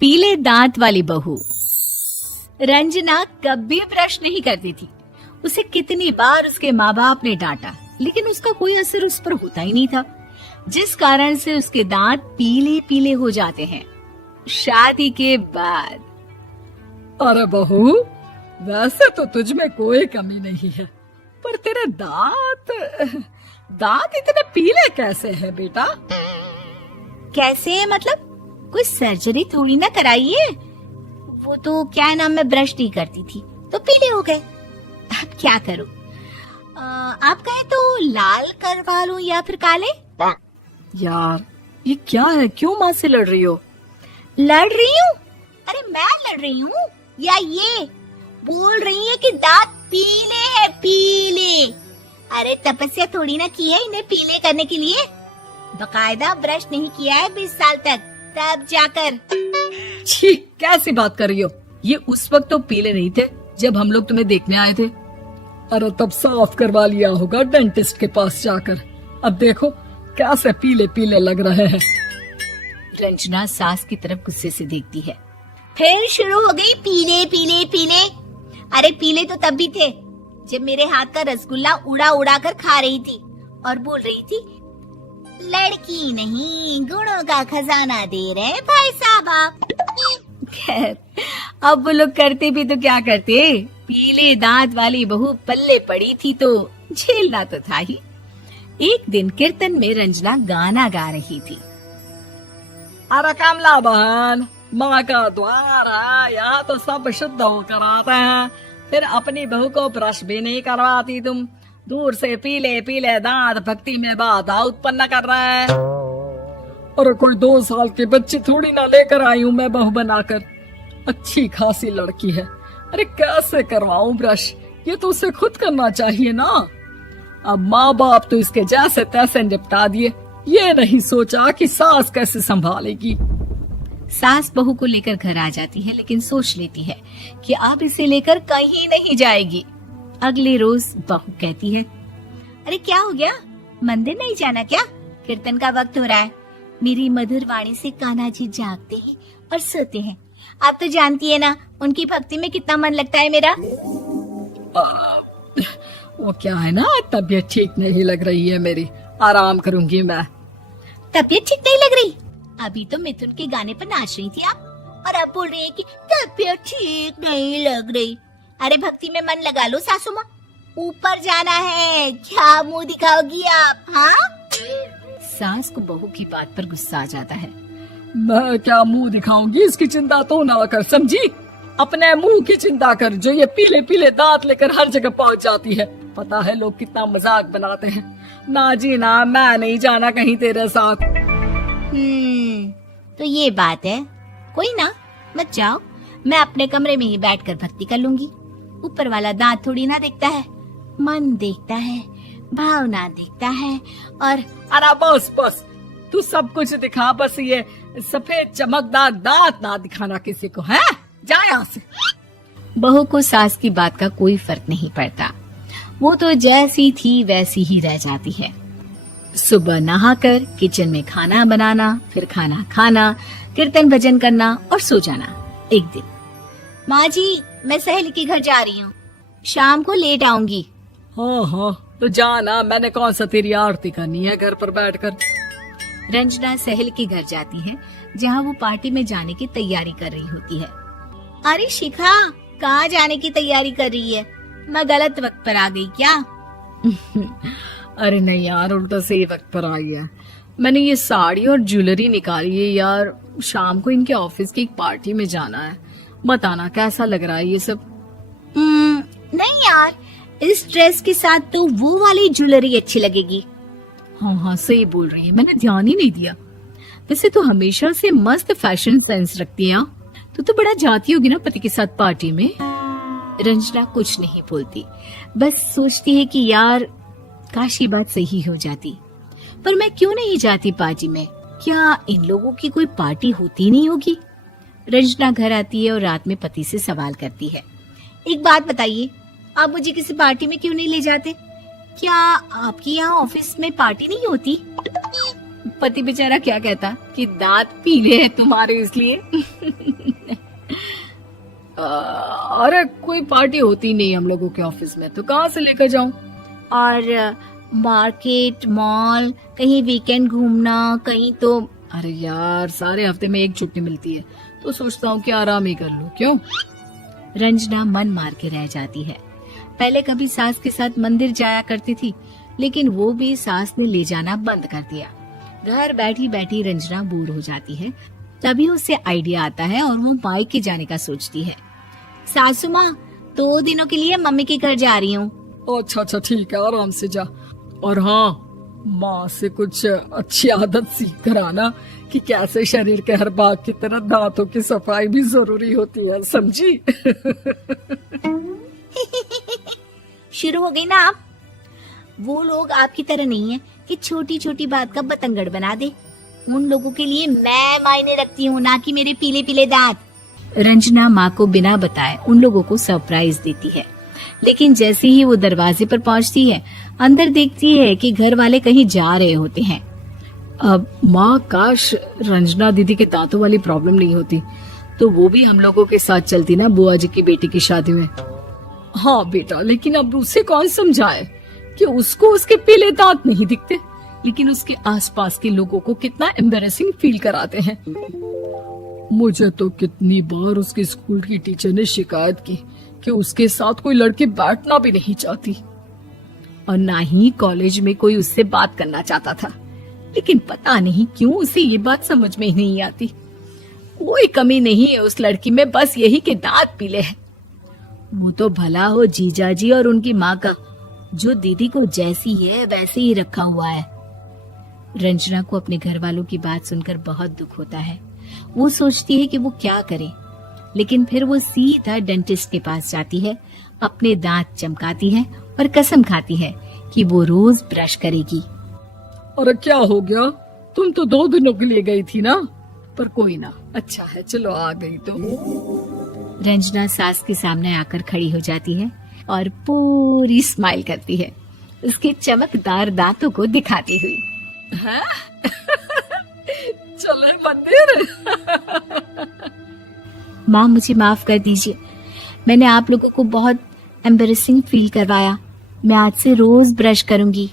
पीले दांत वाली बहू। रंजना कभी ब्रश नहीं करती थी। उसे कितनी बार उसके माँ बाप ने डांटा, लेकिन उसका कोई असर उस पर होता ही नहीं था, जिस कारण से उसके दांत पीले पीले हो जाते हैं। शादी के बाद अरे बहू, वैसे तो तुझ में कोई कमी नहीं है, पर तेरे दांत इतने पीले कैसे हैं बेटा? कैसे मतलब? कोई सर्जरी थोड़ी ना कराइए। वो तो क्या नाम, मैं ब्रश नहीं करती थी तो पीले हो गए। अब क्या करूं? आप कहें तो लाल करवा लूं या फिर काले? यार ये क्या है, क्यों माँ से लड़ रही हो? लड़ रही हूँ? अरे मैं लड़ रही हूँ या ये बोल रही है कि दांत पीले है, पीले। अरे तपस्या थोड़ी ना की है इन्हें पीले करने के लिए। बकायदा ब्रश नहीं किया है 20 साल तक, तब जाकर। छी, कैसी बात कर रही हो? ये उस वक्त तो पीले नहीं थे जब हम लोग तुम्हें देखने आए थे। अरे तब साफ करवा लिया होगा डेंटिस्ट के पास जाकर। अब देखो कैसे पीले पीले लग रहे हैं। रंजना सास की तरफ गुस्से से देखती है। फिर शुरू हो गई पीले पीले पीले। अरे पीले तो तब भी थे जब मेरे हाथ का रसगुल्ला उड़ा उड़ा कर खा रही थी और बोल रही थी, लड़की नहीं गुणों का खजाना दे रहे भाई साहब आप। खैर, अब वो लोग करते भी तो क्या करते, पीले दांत वाली बहू पल्ले पड़ी थी तो झेलना तो था ही। एक दिन कीर्तन में रंजना गाना गा रही थी। अरे कमला बहन, माँ का द्वार है, यहाँ तो सब शुद्ध होकर आते हैं, फिर अपनी बहू को ब्रश भी नहीं करवाती तुम। दूर से पीले पीले दांत भक्ति में बाधा उत्पन्न कर रहे हैं। अरे कोई 2 साल के बच्चे थोड़ी ना लेकर आई हूँ मैं बहू बनाकर। अच्छी खासी लड़की है, अरे कैसे करवाऊं ब्रश? ये तो उसे खुद करना चाहिए ना। अब माँ बाप तो इसके जैसे तैसे निपटा दिए, ये नहीं सोचा कि सास कैसे संभालेगी। सास बहू को लेकर घर आ जाती है, लेकिन सोच लेती है कि अब इसे लेकर कहीं नहीं जाएगी। अगले रोज बहू कहती है, अरे क्या हो गया, मंदिर नहीं जाना क्या? कीर्तन का वक्त हो रहा है। मेरी मधुर वाणी से कान्हा जी जागते हैं और सोते हैं। आप तो जानती है ना उनकी भक्ति में कितना मन लगता है मेरा। वो क्या है ना, तबीयत ठीक नहीं लग रही है मेरी, आराम करूंगी मैं। तबीयत ठीक नहीं लग रही? अभी तो मिथुन के गाने पर नाच रही थी आप, और अब बोल रही है कि तबीयत ठीक नहीं लग रही। अरे भक्ति में मन लगा लो सासू माँ, ऊपर जाना है, क्या मुंह दिखाओगी आप? हाँ? सास को बहू की बात पर गुस्सा आ जाता है। मैं क्या मुंह दिखाऊंगी, इसकी चिंता तो ना कर, समझी? अपने मुंह की चिंता कर, जो ये पीले पीले दांत लेकर हर जगह पहुंच जाती है। पता है लोग कितना मजाक बनाते हैं। ना जी ना, मैं नहीं जाना कहीं तेरे साथ। तो ये बात है, कोई ना, मत जाओ, मैं अपने कमरे में ही बैठकर भक्ति कर लूंगी। ऊपर वाला दांत थोड़ी ना देखता है, मन देखता है, भावना देखता है। और अरे बस बस, तू सब कुछ दिखा, बस ये सफेद चमकदार दांत ना दिखाना किसी को, है? जा यहाँ से। बहू को सास की बात का कोई फर्क नहीं पड़ता, वो तो जैसी थी वैसी ही रह जाती है। सुबह नहाकर किचन में खाना बनाना, फिर खाना खाना, कीर्तन भजन करना और सो जाना। एक दिन, माँ जी मैं सहेली के घर जा रही हूँ, शाम को लेट आऊंगी। हाँ हाँ तो जाना, मैंने कौन सा तेरी आरती करनी है घर पर बैठकर। रंजना सहेली के घर जाती है, जहाँ वो पार्टी में जाने की तैयारी कर रही होती है। अरे शिखा, कहाँ जाने की तैयारी कर रही है? मैं गलत वक्त पर आ गई क्या? अरे नहीं यार, उल्टा सही वक्त पर आ गया। मैंने ये साड़ी और ज्वेलरी निकाली है यार, शाम को इनके ऑफिस की एक पार्टी में जाना है। बताना कैसा लग रहा है ये सब? नहीं यार, इस ड्रेस के साथ तो वो वाली ज्वेलरी अच्छी लगेगी। हाँ हाँ सही बोल रही है, मैंने ध्यान ही नहीं दिया। वैसे तो हमेशा से मस्त फैशन सेंस रखती है। तो बड़ा जाती होगी ना पति के साथ पार्टी में। रंजना कुछ नहीं बोलती, बस सोचती है कि यार काश ये बात सही हो जाती, पर मैं क्यों नहीं जाती पार्टी में? क्या इन लोगों की कोई पार्टी होती नहीं होगी? रंजना घर आती है और रात में पति से सवाल करती है, एक बात बताइए, आप मुझे किसी पार्टी में क्यों नहीं ले जाते? क्या आपकी यहाँ ऑफिस में पार्टी नहीं होती? पति बेचारा क्या कहता कि दांत पीले हैं तुम्हारे इसलिए। अरे कोई पार्टी होती नहीं हम लोगों के ऑफिस में, तो कहाँ से लेकर जाऊं? और मार्केट, मॉल, कहीं वीकेंड घूमना, कहीं तो। अरे यार सारे हफ्ते में एक छुट्टी मिलती है, तो सोचता हूँ कि आराम ही कर लूं। क्यों? रंजना मन मार के रह जाती है। पहले कभी सास के साथ मंदिर जाया करती थी, लेकिन वो भी सास ने ले जाना बंद कर दिया। घर बैठी बैठी रंजना बोर हो जाती है। तभी उसे आइडिया आता है और वो मायके जाने का सोचती है। सासू माँ, 2 दिनों के लिए मम्मी के घर जा रही हूँ। अच्छा ठीक है, आराम से जा। और हाँ, माँ से कुछ अच्छी आदत सीख कर आना कि कैसे शरीर के हर भाग की तरह दांतों की सफाई भी जरूरी होती है, समझी? शुरू हो गई ना आप। वो लोग आपकी तरह नहीं है कि छोटी छोटी बात का बतंगड़ बना दे। उन लोगों के लिए मैं मायने रखती हूँ, ना कि मेरे पीले पीले दांत। रंजना माँ को बिना बताए उन लोगों को सरप्राइज देती है, लेकिन जैसे ही वो दरवाजे पर पहुंचती है, अंदर देखती है कि घर वाले कहीं जा रहे होते हैं। अब माँ, काश रंजना दीदी के दांतों वाली प्रॉब्लम नहीं होती, तो वो भी हम लोगों के साथ चलती ना बुआ जी की बेटी की शादी में। हाँ बेटा, लेकिन अब उसे कौन समझाए कि उसको उसके पीले दांत नहीं दिखते, लेकिन उसके आसपास के लोगों को कितना एम्बैरेसिंग फील कराते हैं। मुझे तो कितनी बार उसके स्कूल की टीचर ने शिकायत की कि उसके साथ कोई लड़की बैठना भी नहीं चाहती, और ना ही कॉलेज में कोई उससे बात करना चाहता था। लेकिन पता नहीं क्यों उसे ये बात समझ में ही नहीं आती। कोई कमी नहीं है उस लड़की में, बस यही कि दांत पीले हैं। वो तो भला हो जीजा जी और उनकी माँ का, जो दीदी को जैसी है वैसे ही रखा हुआ है। रंजना को अपने घर वालों की बात सुनकर बहुत दुख होता है। वो सोचती है कि वो क्या करे, लेकिन फिर वो सीधा डेंटिस्ट के पास जाती है, अपने दांत चमकाती है और कसम खाती है कि वो रोज ब्रश करेगी। अरे क्या हो गया? तुम तो 2 दिनों के लिए गई थी ना, पर कोई ना, अच्छा है, चलो आ गई तो। रंजना सास के सामने आकर खड़ी हो जाती है और पूरी स्माइल करती है, उसके चमकदार दांतों को दिखाती हुई। हैं? चले मंदिर। माँ, मुझे माफ कर दीजिए, मैंने आप लोगों को बहुत एम्बैरेसिंग फील करवाया। मैं आज से रोज ब्रश करूंगी।